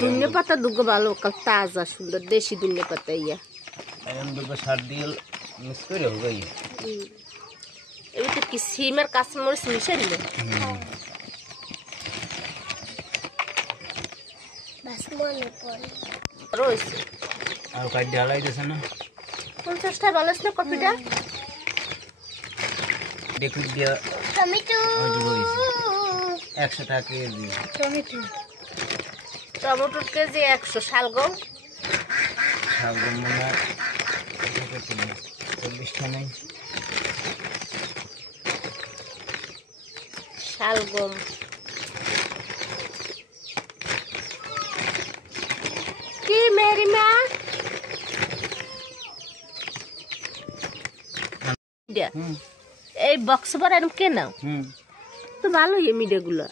ধনিয়া পাতা দুগো ভালো কাল তাজা সুন্দর দেশি ধনিয়া পাতা ইয়া এরকম দুগো সার দিয়ে মিক্স করে হবে এবার তো কি সিমের কাঁচামরিচ মিশে দিলে রয়েছে আর কাজ ঢালাই দিয়েছে না 50 টাকা ভালো না কপিটা দেখুন দিয়া টমেটো 100 টাকা কেজি টমেটোর কেজি 100 শালগম মানে 40 টাকা নাই শালগম কি মেরি মা এই বক্স ভর এরকম কে নাও তো ভালো এই মিডিয়াগুলো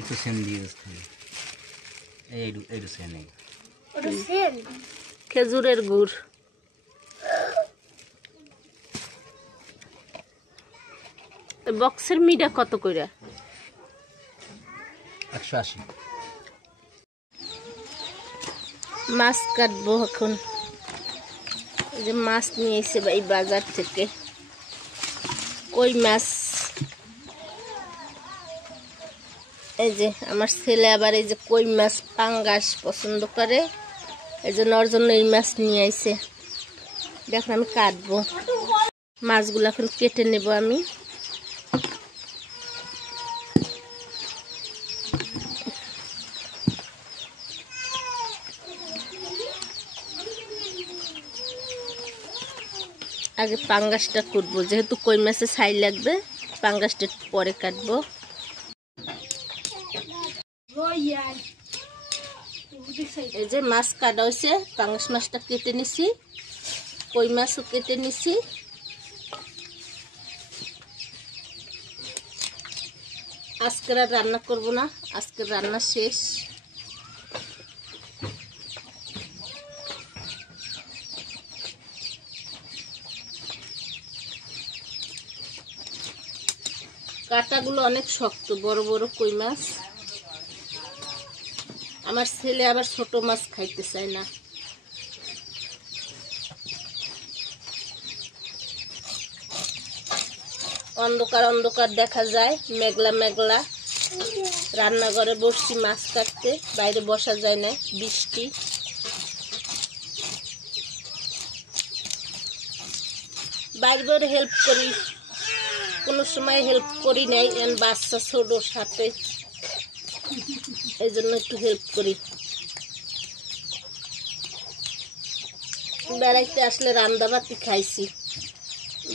একটু সেন দিয়ে এই সেন খেজুরের গুড় বক্সের মিডিয়া কত কইরা 180 মাছ কাটবো এখন এই যে মাছ নিয়ে এসে ভাই বাজার থেকে কই মাছ এই যে আমার ছেলে আবার এই যে কই মাছ পাঙ্গাস পছন্দ করে এই জন্য ওর জন্য এই মাছ নিয়ে আইছে দেখুন আমি কাটবো মাছগুলো এখন কেটে নেব আমি আগে পাঙ্গাসটা কাটবো যেহেতু কই মাছে ছাই লাগবে পাঙ্গাসটা পরে কাটবো এই যে মাছ কাটা হয়েছে পাঙ্গাস মাছটা কেটে নিছি কই মাছও কেটে নিছি আজকের আর রান্না করব না আজকের রান্না শেষ কাটাগুলো অনেক শক্ত বড় বড় কই মাছ আমার ছেলে আবার ছোট মাছ খাইতে চায় না অন্ধকার অন্ধকার দেখা যায় মেঘলা মেঘলা রান্নাঘরে বসছি মাছ কাটতে বাইরে বসা যায় না বৃষ্টি বাইরে হেল্প করি কোনো সময় হেল্প করি নাই বাচ্চা ছোট সাথে এই জন্য একটু হেল্প করি বেড়াইতে আসলে রান্না বাতি খাইছি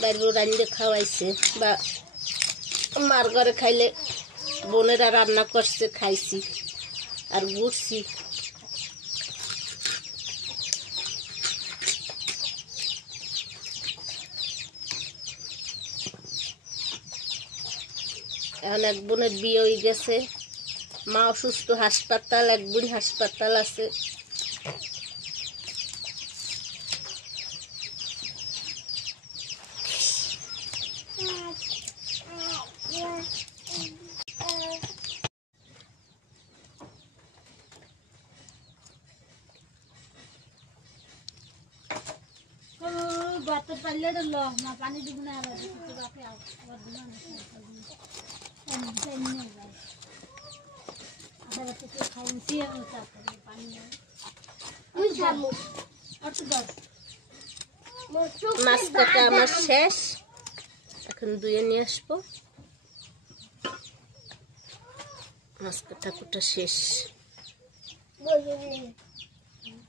বাইরে রান্না খাওয়াইছে বা মার ঘরে খাইলে বোনেরা রান্না করছে খাইছি আর ঘুরছি এখন এক বোনের বিয়ে হয়ে গেছে মা অসুস্থ হাসপাতাল এক বোন হাসপাতাল আছে বাতার পারলে ল না পানি দিব না আবার কিছু রাখে আবার দিন না মাছ কাটা আমার শেষ এখন ধুয়ে নিয়ে আসবো মাছ কাটা কুটা শেষ